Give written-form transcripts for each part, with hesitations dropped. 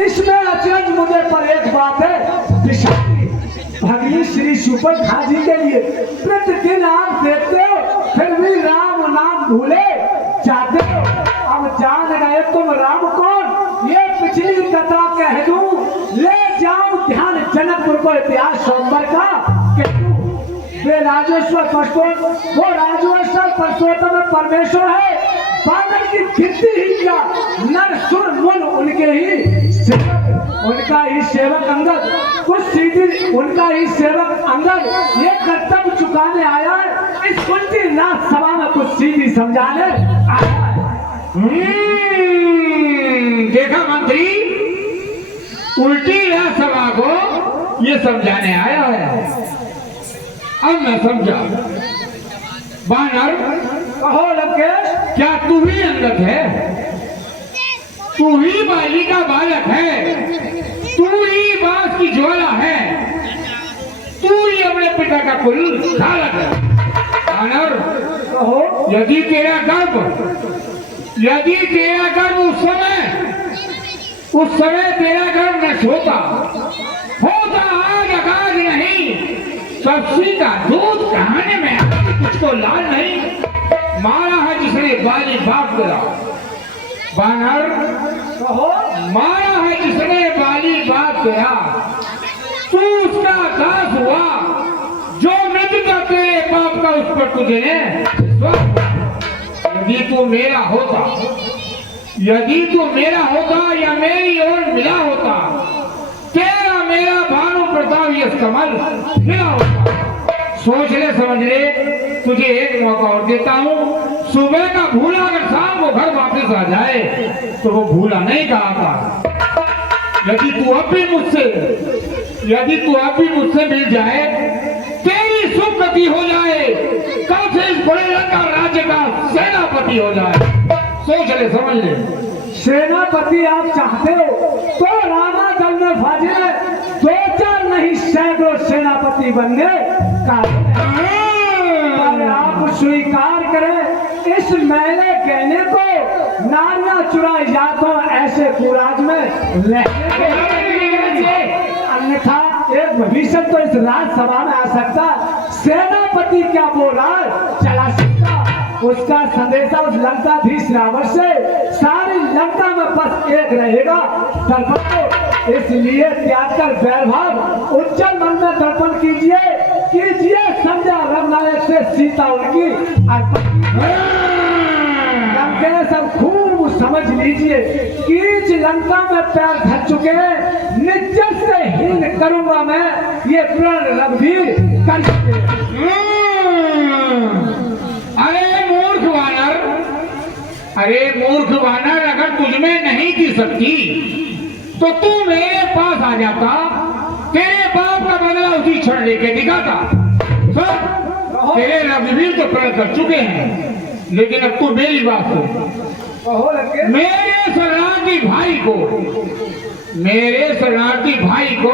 इसमें अचरज मुझे पर एक बात है, दिशाती भगनी श्री सुपर्णखा जी के लिए प्रतिदिन आप देखते हो, फिर भी राम नाम भूले जाते हो। अब जान गए तुम राम कौन, ये पिछली कथा कह दूं, ले जाओ ध्यान जनकपुर को इतिहास सोमवार का कि वे राजेश्वर परशुराम, वो राजेश्वर परशुराम परमेश्वर है। बादल की गिनती ही क्या, नर सुर मुन उनके ही सेवक, उनका ही सेवक अंगद, कुछ सीधी उनका ही सेवक अंगद ये कर्तव्य चुकाने आया है। इस उल्टी रात सभा में कुछ सीधी समझाने आया है। देखा मंत्री, उल्टी रात सभा को ये समझाने आया है। अब मैं समझा। बानर, कहो लंकेश, क्या तू ही अंगद है? तू ही बाली का बालक है, तू ही बांस की ज्वाला है, तू ही अपने पिता का कुल धारक है। बानर, कहो, यदि तेरा गर्भ उस समय तेरा गर्भ नष्ट होता आज आकाश नहीं, सब्जी का दूध कहाने में कुछ तो लाल नहीं, मारा है जिसने बाली बाप तेरा। बानर, कहो, मारा है जिसने बाली बाप तेरा, तू उसका दास हुआ, जो मृत्यु तेरे बाप का उस पर तुझे ने। यदि तू मेरा होता या मेरी ओर मिला होता, तेरा मेरा भानु प्रताप यश कमल खिला होता। सोच ले, समझ ले, तुझे एक मौका और देता हूँ। सुबह का भूला अगर शाम को घर वापस आ जाए तो वो भूला नहीं कहा था। यदि तू अब भी मुझसे मिल जाए, तेरी सुगति हो जाए, कल से इस बड़े लंका राज्य का सेनापति हो जाए। सोच ले, समझ ले। सेनापति आप चाहते हो तो रामा दल में फाजिले 2-4 नहीं सैकड़ों सेनापति बनने का, पर आप स्वीकार करें इस मैले कहने को, नारियां चुराई जातो ऐसे कुराज में अन्यथा एक भविष्य तो इस राज्यसभा में आ सकता। सेनापति क्या बोल रहा है चला सकता, उसका संदेशा उस लंकाधीश रावण से सारी लंका में बस एक रहेगा, दर्पण को इसलिए त्याग कर वैभव उज्जवल मन में दर्पण कीजिए संध्या रमनायक से सीता उनकी सब खूब समझ लीजिए, कीच लंका में पैर धर चुके हैं, निज्जत से हीन करूंगा मैं ये प्रण रघुवीर कर चुके। अरे मूर्ख वानर, अगर तुझमें नहीं दी सकती तो तू मेरे पास आ जाता, तेरे बाप का बदला उसी क्षण लेके दिखाता। तेरे रघुवीर तो प्रण कर चुके हैं, लेकिन अब तू मेरी बात सुन। मेरे शरणार्थी भाई को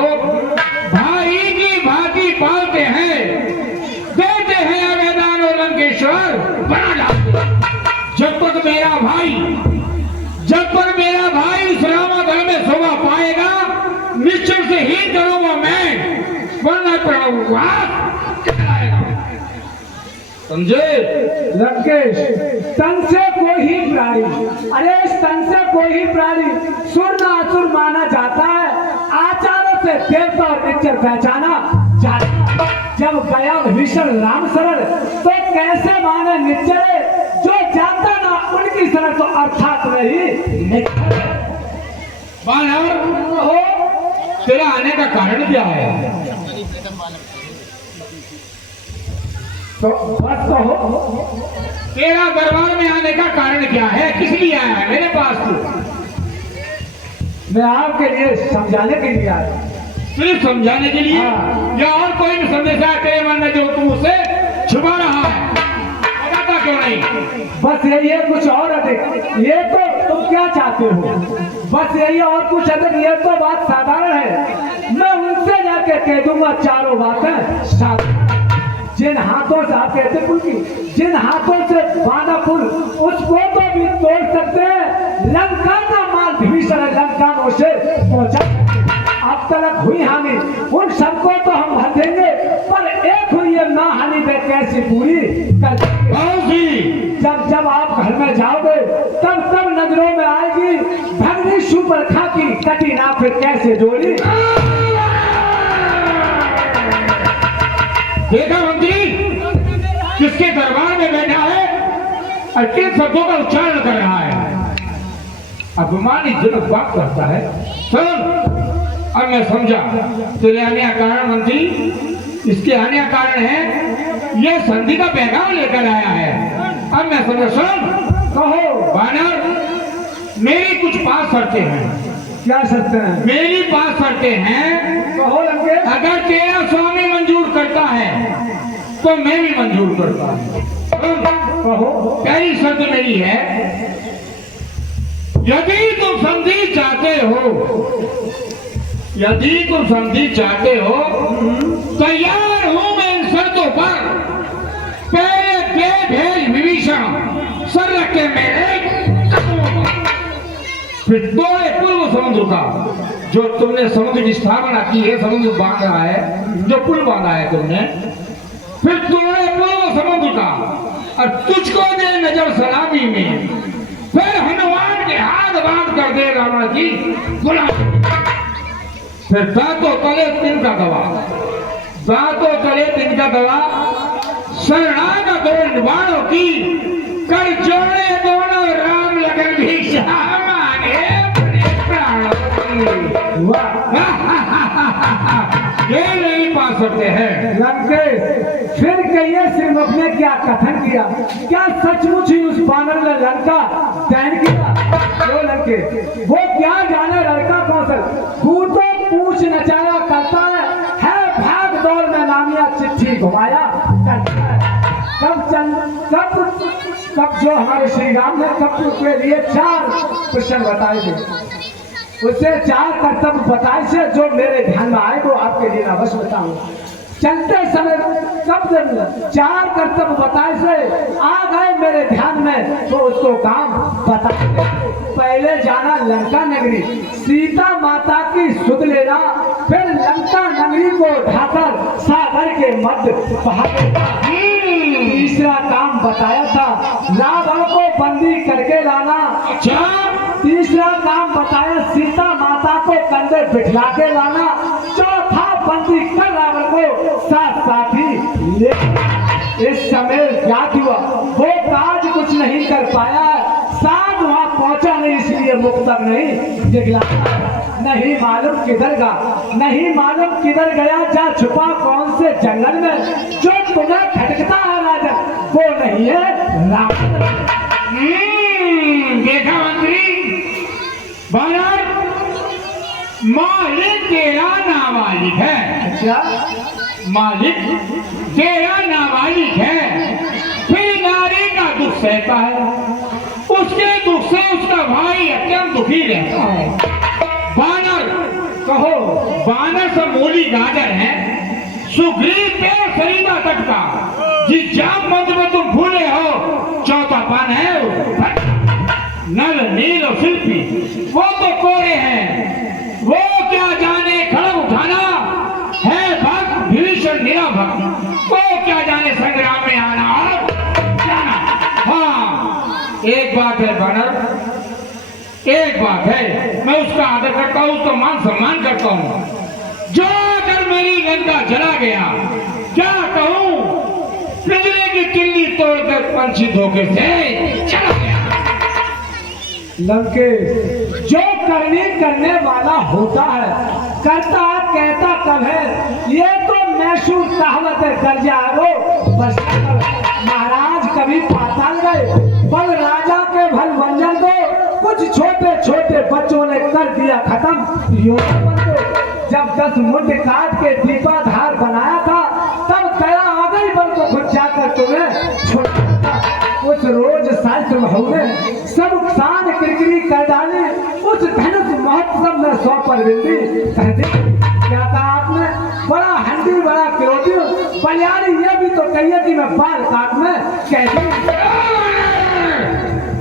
भाई की भांति पालते हैं, देते हैं अभयदान और लंकेश्वर बना डालते। जब तक मेरा भाई इस रामाधन में शोभा पाएगा, निश्चय से ही करूंगा मैं, वरना करूंगा। समझे लंकेश, तन से कोई ही प्राणी, अरे इस तन से कोई ही प्राणी सुर न असुर माना जाता है, आचारों से देवता और निश्चर पहचाना जाता है। जब गया भीषण राम शरण तो कैसे माने निश्चर, जो जाता ना उनकी शरण तो अर्थात नहीं। बानर, तेरा आने का कारण क्या है? तो बस तो हो, तेरा दरबार में आने का कारण क्या है? किस लिए आया है मेरे पास तू? मैं आपके लिए समझाने के लिए आया। सिर्फ समझाने के लिए? हाँ। या और कोई भी संदेशा है तेरे मन में जो तू उससे छुपा रहा है? बताता क्यों नहीं? बस यही है, कुछ और अधिक ये तो तुम क्या चाहते हो? बस यही, और कुछ अधिक ये तो बात साधारण है। मैं उनसे जाके कह दूंगा चारों बातें साधारण। जिन हाथों से आप कहते पुल की, जिन हाथों से बांधा पुल उसको तो भी तोड़ सकते हैं, लंका का माल भीषण लंका से हुई हानि उन सबको तो हम भर देंगे, पर एक हुई ये ना हानि पे कैसे पूरी कर देंगे। जब जब आप घर में जाओगे तब तब नजरों में आएगी भगनी सुपर्णखा की कटी ना फिर कैसे जोड़ी। देखा मंत्री किसके दरबार में बैठा है और किन शब्दों का उच्चारण कर रहा है, अपमानजनक बात करता है। सुन, अब मैं समझा तेरे आने का कारण मंत्री, इसके आने का कारण है ये संधि का पैगाम लेकर आया है। अब मैं समझा। सुन, कहो बानर, मेरी कुछ पास शर्तें हैं। क्या शर्तें हैं? मेरी पास शर्तें हैं। कहो लंके। अगर तेरा स्वामी मंजूर करता है तो मैं भी मंजूर करता हूँ। कहो। पहली शर्त मेरी है, यदि तुम संधि चाहते हो, यदि तुम संधि चाहते हो, तैयार हूं मैं इन शर्तों पर। पहले भेज विभीषण सर रख के मेरे कदमों पर, फिर तोड़े पूर्व समुद्र का, जो तुमने समुद्र की स्थापना की है, समुद्र बांध रहा है, जो पुल बांधा है तुमने, फिर तोड़े पूर्व समुद्र का और तुझको दे नजर सलामी में, फिर हनुमान के हाथ बांध कर दे रावण की गुलामी, फिर दांतों तले तिनका दवा, दांतों तले तिनका दवा, शरणागत दो बाणों की, कर जोड़े दोनों राम लगन भी मांगे प्राणों की। ये नहीं पा सकते हैं लंके। फिर कहिए श्रीमुख ने क्या कथन किया, क्या सचमुच ही उस बानर ने लंका दैन किया? वो लंके, वो क्या जाने लड़का कौशल, तू तो पूछ नचाया करता है भाग दौड़ में नामिया चिट्ठी घुमाया करता है। कब जो हमारे श्री राम ने कब के लिए 4 प्रश्न बताए थे, उसे 4 कर्तव्य बताए से जो मेरे ध्यान में आए तो आपके लिए अवश्य बताऊं। चलते समय कब 4 कर्तव्य बताए से आ गए मेरे ध्यान में तो उसको काम बताए। पहले जाना लंका नगरी, सीता माता की सुध लेना, फिर लंका नगरी को ढाकर सागर के मध्य बहा। तीसरा काम बताया था रावण को बंदी करके लाना। तीसरा काम बताया सीता माता को कंधे बिठला के लाना। चौथा बंदी कर रावण को साथ ही ले। इस समय ज्ञात हुआ वो काज कुछ नहीं कर पाया, साथ वहां पहुंचा नहीं, इसलिए मुक्तक नहीं दिखला। नहीं मालूम किधर गया, नहीं मालूम किधर गया, जा छुपा कौन से जंगल में, जो तुम्हें खटकता है राजा वो नहीं है रावण। देखा मंत्री, बानर, मालिक तेरा नाबालिग है। अच्छा, मालिक तेरा नाबालिग है, फिर नारी का दुख सहता है, उसके दुख से उसका भाई अत्यंत दुखी रहता है। बानर, कहो। बानर सब मूली गाजर है, सुग्रीव पे सरिता तट का, जिस जाम मंत्र में तुम भूले हो, चौथा पान है नल नील और शिल्पी, वो तो कोरे हैं, वो क्या जाने खड़ग उठाना है भक्त विभीषण निराभक्त, वो क्या जाने संग्राम में आना और जाना। हाँ, एक बात है बानर, एक बात है, मैं उसका आदर करता हूँ, उसका मान सम्मान करता हूँ। जो अगर मेरी लंका जला गया, क्या कहूँ, पिंजरे की किल्ली तोड़कर पंछी धोखे से चला गया। लंके, जो करने वाला होता है, करता कहता कब है, ये तो मैशूर कहावत है दर्जा वो बस। महाराज कभी पाताल गए, बल राजा के भल वंजन को, कुछ छोटे छोटे बच्चों ने कर दिया खत्म योगन को। जब 10 मुंड काट के दीपाधार बनाया था, तब दया आ गई बल को खुद जाकर तुम्हें छोड़। उस रोज शास्त्र महुने सब सान किरकिरी कर डाली, उस धनुष महोत्सव में 100 पर बिंदी कह दी। क्या कहा आपने, बड़ा हंडी बड़ा क्रोधी, बलियारी ये भी तो कहिए कि मैं बाल काट में कह दी।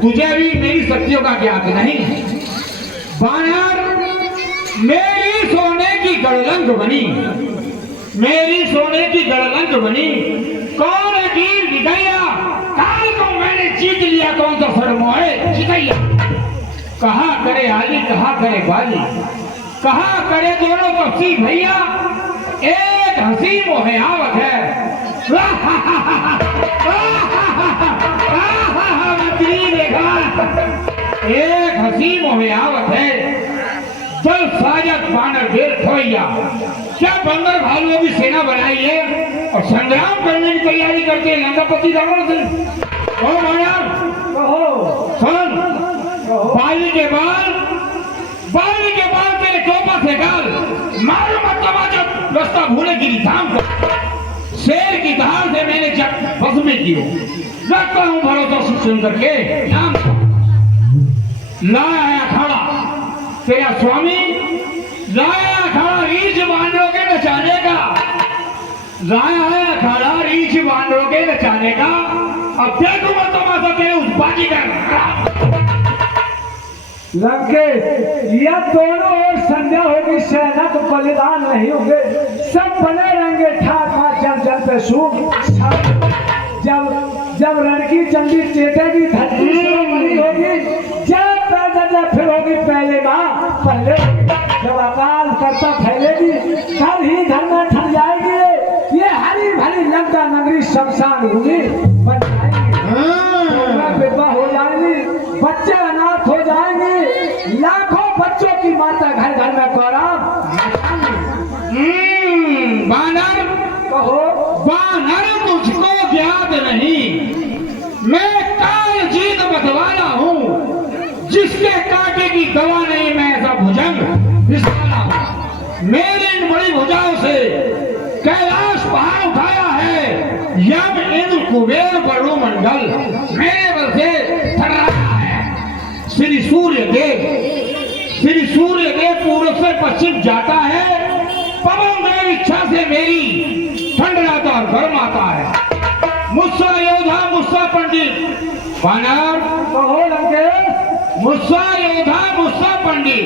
तुझे भी मेरी शक्तियों का ज्ञात नहीं। बानर, मेरी सोने की गड़लंक बनी, मेरी सोने की गड़लंक बनी। कौन है वीर विजया, काल को मैंने जीत लिया, कौन सा सरमोहे जितैया। कहा करे आली, कहा करे बाली, कहा करे दोनों तफसी भैया, एक हंसी मोहे आवत है। एक हंसी मोहे आवत है, चल साजत बानर बेर खोइया। क्या बंदर भालुओं की सेना बनाई है और संग्राम करने की तैयारी करते हैं लंकापति रावण से। ओ महाराज कहो सुन, बाली के बाल तेरे चौपा से गाल, मारो मत तमाचा, रास्ता भूले गिरी धाम को। शेर की धार से मैंने जब बस में की, रखता हूँ भरोसा सुखचंद्र के नाम। लाया है अखाड़ा तेरा स्वामी, लाया अखाड़ा रीछ बांधों के नचाने का, लाया है अखाड़ा रीछ बांधों के नचाने का। अब देखूंगा तमाशा तेरे उस बाजी का। लंकेश, यह दोनों ओर संध्या होगी, सेना को बलिदान नहीं होंगे, सब बने रहेंगे ठाका जब जब पे सूख। जब लड़की चंदी चेतेगी, धरती बनी होगी, जब पैदल फिर होगी पहले माँ पहले, जब अकाल करता फैलेगी, कल ही घर में ठन जाएगी। ये हरी भरी लंका नगरी शमशान भूमि बन जाएगी, विधवा हो जाएंगी, बच्चे अनाथ हो जाएंगे, लाखों बच्चों की माता घर घर में गौरव। बानर कहो बानर, तुझको याद नहीं, मैं काल जीत बतवाला हूँ, जिसके कांटे की दवा नहीं, मैं ऐसा भुजंग विशाला हूँ। मेरे इन बड़ी भुजाओं से कैलाश पहाड़ उठाया है, यम इंद्र कुबेर बड़ो मंडल मेरे बल से थर्राया है। श्री सूर्य देव पूर्व से पश्चिम जाता है, पवन देव इच्छा से मेरी ठंडराता और गर्म आता है। मुस्सा योद्धा मुस्सा पंडित, बानर कहो लंकेश, मुस्सा योद्धा मुस्सा पंडित,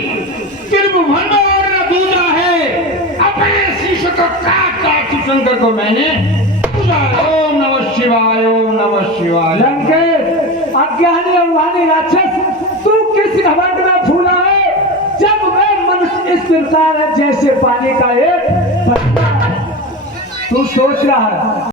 त्रिभुवन में और न दूजा है, अपने शिष्य को काट काट शंकर को मैंने पूजा। ओम नमः शिवाय, ओम नमः शिवाय। लंकेश अज्ञानी अवमानी राक्षस, तू किस घमंड में फूला है, जब मैं मनुष्य इस प्रकार है जैसे पानी का एक बंदा। तू सोच रहा है